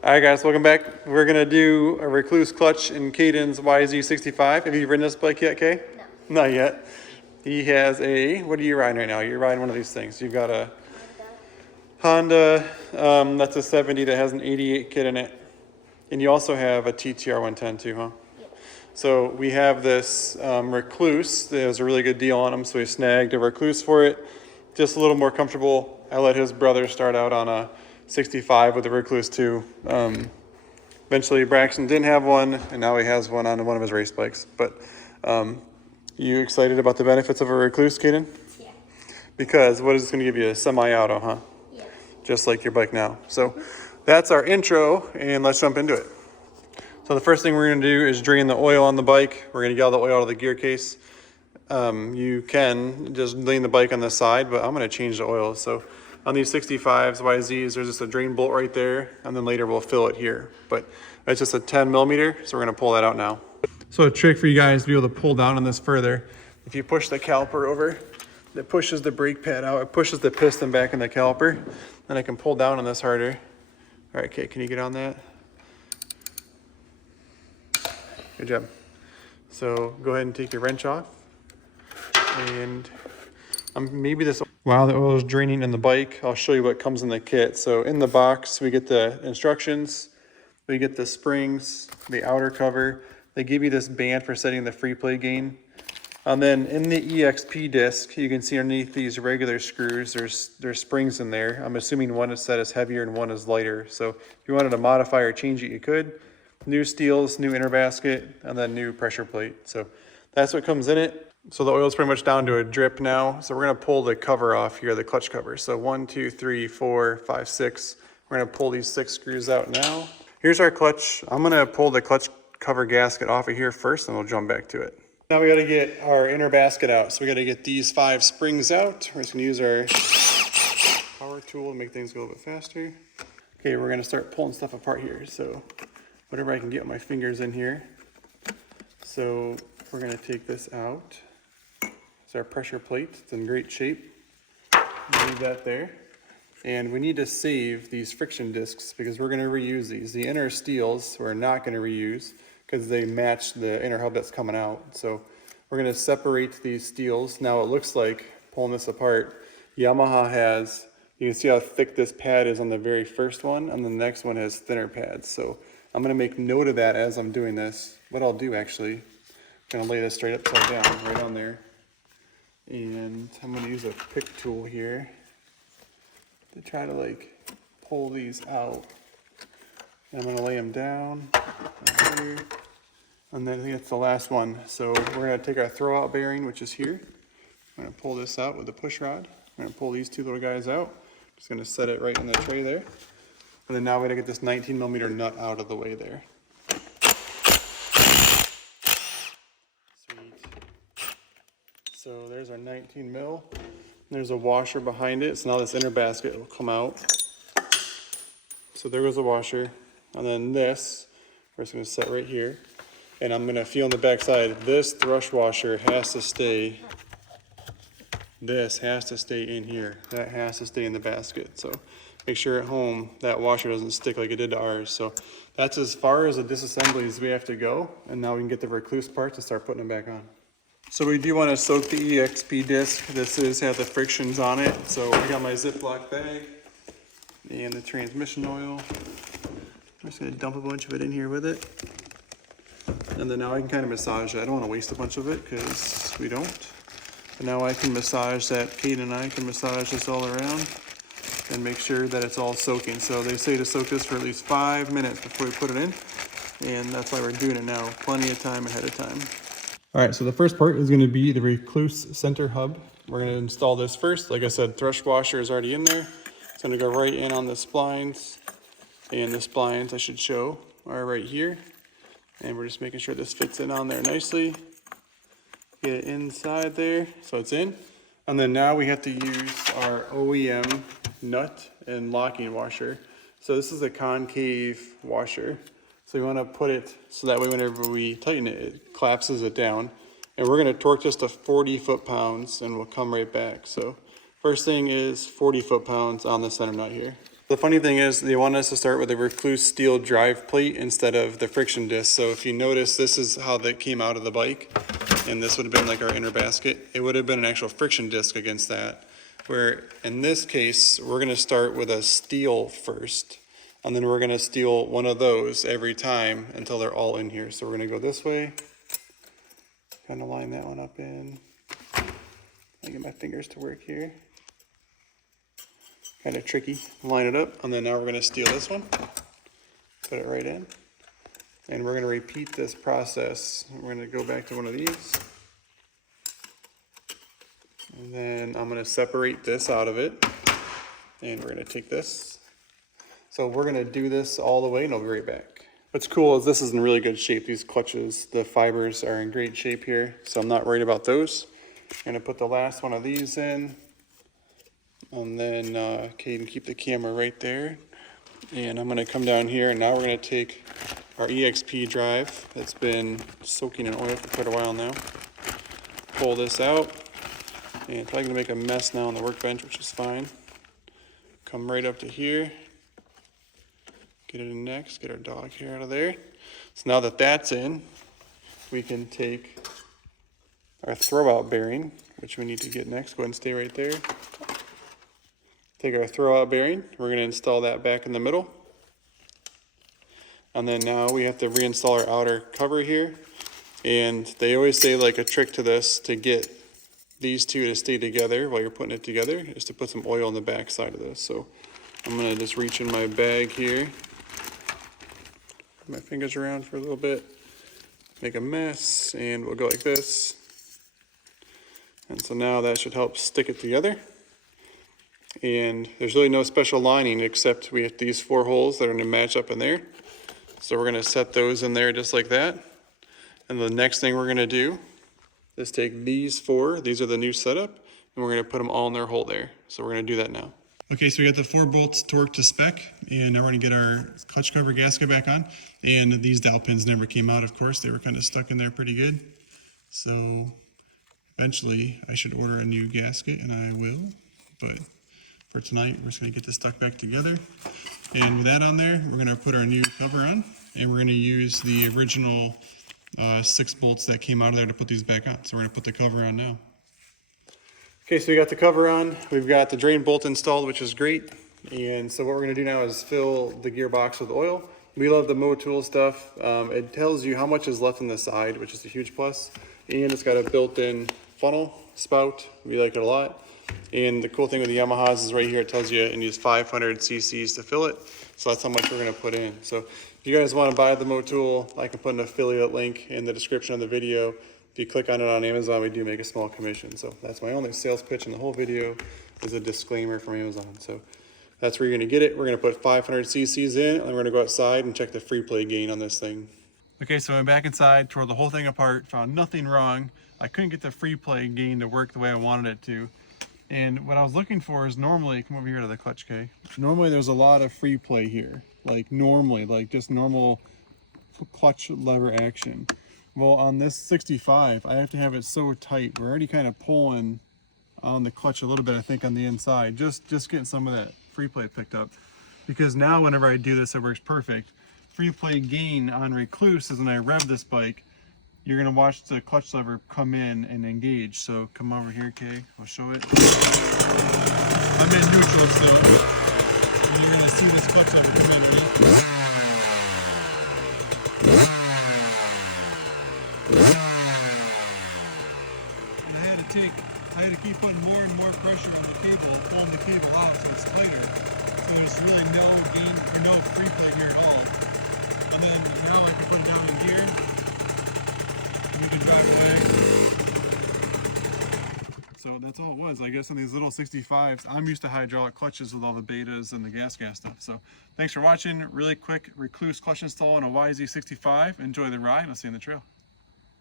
All right, guys, welcome back. We're gonna do a Recluse clutch in Kadin's YZ65. Have you ridden this bike yet, Kay? No. Not yet. He has a, what are you riding right now? You're riding one of these things. You've got a Honda, that's a 70 that has an 88 kit in it. And you also have a TTR 110 too, huh? Yep. So we have this Recluse. There's a really good deal on them, so we snagged a Recluse for it. Just a little more comfortable. I let his brother start out on a 65 with the Recluse 2. Eventually Braxton didn't have one, and now he has one on one of his race bikes. But you excited about the benefits of a Recluse, Kadin? Yeah. Because what is it going to give you? A semi-auto, huh? Yeah. Just like your bike now. So that's our intro, and let's jump into it. So the first thing we're going to do is drain the oil on the bike. We're going to get all the oil out of the gear case. You can just lean the bike on the side, but I'm going to change the oil. So on these 65s, YZs, there's just a drain bolt right there, and then later we'll fill it here. But it's just a 10 millimeter, so we're going to pull that out now. So a trick for you guys to be able to pull down on this further, if you push the caliper over, it pushes the brake pad out, it pushes the piston back in the caliper, and I can pull down on this harder. All right, Kate, can you get on that? Good job. So go ahead and take your wrench off. And maybe this, while the oil is draining in the bike, I'll show you what comes in the kit. So in the box, we get the instructions, we get the springs, the outer cover. They give you this band for setting the free play gain. And then in the EXP disc, you can see underneath these regular screws, there's springs in there. I'm assuming one is set as heavier and one is lighter. So if you wanted to modify or change it, you could. New steels, new inner basket, and then new pressure plate. So that's what comes in it. So the oil's pretty much down to a drip now. So we're gonna pull the cover off here, the clutch cover. So 1, 2, 3, 4, 5, 6. We're gonna pull these 6 screws out now. Here's our clutch. I'm gonna pull the clutch cover gasket off of here first, and we'll jump back to it. Now we gotta get our inner basket out. So we gotta get these 5 springs out. We're just gonna use our power tool to make things go a little bit faster. Okay, we're gonna start pulling stuff apart here. So whatever I can get my fingers in here. So we're gonna take this out. It's our pressure plate. It's in great shape. Leave that there. And we need to save these friction discs because we're gonna reuse these. The inner steels we're not gonna reuse because they match the inner hub that's coming out. So we're gonna separate these steels. Now it looks like, pulling this apart, Yamaha has, you can see how thick this pad is on the very first one, and the next one has thinner pads. So I'm gonna make note of that as I'm doing this. What I'll do actually, I'm gonna lay this straight upside down, right on there. And I'm gonna use a pick tool here to try to like pull these out. And I'm gonna lay them down right here. And then I think that's the last one. So we're gonna take our throwout bearing, which is here. I'm gonna pull this out with the push rod. I'm gonna pull these 2 little guys out. Just gonna set it right in the tray there. And then now we're gonna get this 19 millimeter nut out of the way there. Sweet. So there's our 19 mil. There's a washer behind it. So now this inner basket will come out. So there goes the washer. And then this, we're just gonna set right here. And I'm gonna feel on the back side, this thrush washer has to stay, this has to stay in here. That has to stay in the basket. So make sure at home that washer doesn't stick like it did to ours. So that's as far as the disassembly as we have to go. And now we can get the Recluse parts and start putting them back on. So we do want to soak the EXP disc. This has the frictions on it. So I got my Ziploc bag and the transmission oil. I'm just going to dump a bunch of it in here with it. And then now I can kind of massage it. I don't want to waste a bunch of it because we don't. But now I can massage that. Kate and I can massage this all around and make sure that it's all soaking. So they say to soak this for at least 5 minutes before we put it in. And that's why we're doing it now. Plenty of time ahead of time. All right, so the first part is going to be the Rekluse Center Hub. We're going to install this first. Like I said, thrush washer is already in there. It's going to go right in on the splines. And the splines I should show are right here. And we're just making sure this fits in on there nicely. Get it inside there, so it's in. And then now we have to use our OEM nut and locking washer. So this is a concave washer. So you want to put it so that way whenever we tighten it, it collapses it down. And we're going to torque this to 40 foot-pounds and we'll come right back. So first thing is 40 foot-pounds on the center nut here. The funny thing is they want us to start with a Recluse steel drive plate instead of the friction disc. So if you notice, this is how that came out of the bike, and this would have been like our inner basket. It would have been an actual friction disc against that, where in this case, we're gonna start with a steel first, and then we're gonna steel one of those every time until they're all in here. So we're gonna go this way, kind of line that one up in. I get my fingers to work here. Kind of tricky, line it up, and then now we're going to steel this one, put it right in, and we're going to repeat this process. We're going to go back to one of these, and then I'm going to separate this out of it, and we're going to take this. So we're going to do this all the way, and I'll be right back. What's cool is this is in really good shape. These clutches, the fibers are in great shape here, so I'm not worried about those. I'm going to put the last one of these in. And then Kadin, keep the camera right there. And I'm going to come down here, and now we're going to take our EXP drive that's been soaking in oil for quite a while now. Pull this out, and it's probably going to make a mess now on the workbench, which is fine. Come right up to here. Get it in next, get our dog hair out of there. So now that that's in, we can take our throwout bearing, which we need to get next. Go ahead and stay right there. Take our throwout bearing, we're going to install that back in the middle. And then now we have to reinstall our outer cover here. And they always say like a trick to this to get these two to stay together while you're putting it together is to put some oil on the back side of this. So I'm going to just reach in my bag here, put my fingers around for a little bit, make a mess, and we'll go like this. And so now that should help stick it together. And there's really no special lining except we have these 4 holes that are going to match up in there. So we're going to set those in there just like that. And the next thing we're going to do is take these 4, these are the new setup, and we're going to put them all in their hole there. So we're going to do that now. Okay, so we got the 4 bolts torqued to spec, and now we're going to get our clutch cover gasket back on. And these dowel pins never came out, of course. They were kind of stuck in there pretty good. So eventually I should order a new gasket, and I will, but for tonight, we're just going to get this stuck back together. And with that on there, we're going to put our new cover on, and we're going to use the original 6 bolts that came out of there to put these back on. So we're going to put the cover on now. Okay, so we got the cover on. We've got the drain bolt installed, which is great. And so what we're going to do now is fill the gearbox with oil. We love the Motul stuff. It tells you how much is left on the side, which is a huge plus. And it's got a built-in funnel spout. We like it a lot. And the cool thing with the Yamahas is right here, it tells you it needs 500 cc's to fill it. So that's how much we're going to put in. So if you guys want to buy the Motul, I can put an affiliate link in the description of the video. If you click on it on Amazon, we do make a small commission. So that's my only sales pitch in the whole video is a disclaimer from Amazon. So that's where you're going to get it. We're going to put 500 cc's in, and we're going to go outside and check the free play gain on this thing. Okay, so I'm back inside, tore the whole thing apart, found nothing wrong. I couldn't get the free play gain to work the way I wanted it to. And what I was looking for is normally, come over here to the clutch, K. Normally there's a lot of free play here. Like normally, like just normal clutch lever action. Well, on this 65, I have to have it so tight. We're already kind of pulling on the clutch a little bit, I think, on the inside. Just getting some of that free play picked up. Because now whenever I do this, it works perfect. Free play gain on Recluse is when I rev this bike, you're going to watch the clutch lever come in and engage. So come over here, Kay. I'll show it. I'm in neutral still. And you're going to see this clutch lever come in, right? And I had to keep putting more and more pressure on the cable, pulling the cable out so it's tighter. So there's really no gain or no free play here at all. And then now I can put it down in gear. You can drive away. So that's all it was. I guess on these little 65s, I'm used to hydraulic clutches with all the betas and the gas stuff. So thanks for watching. Really quick Recluse clutch install on a YZ 65. Enjoy the ride, and I'll see you on the trail.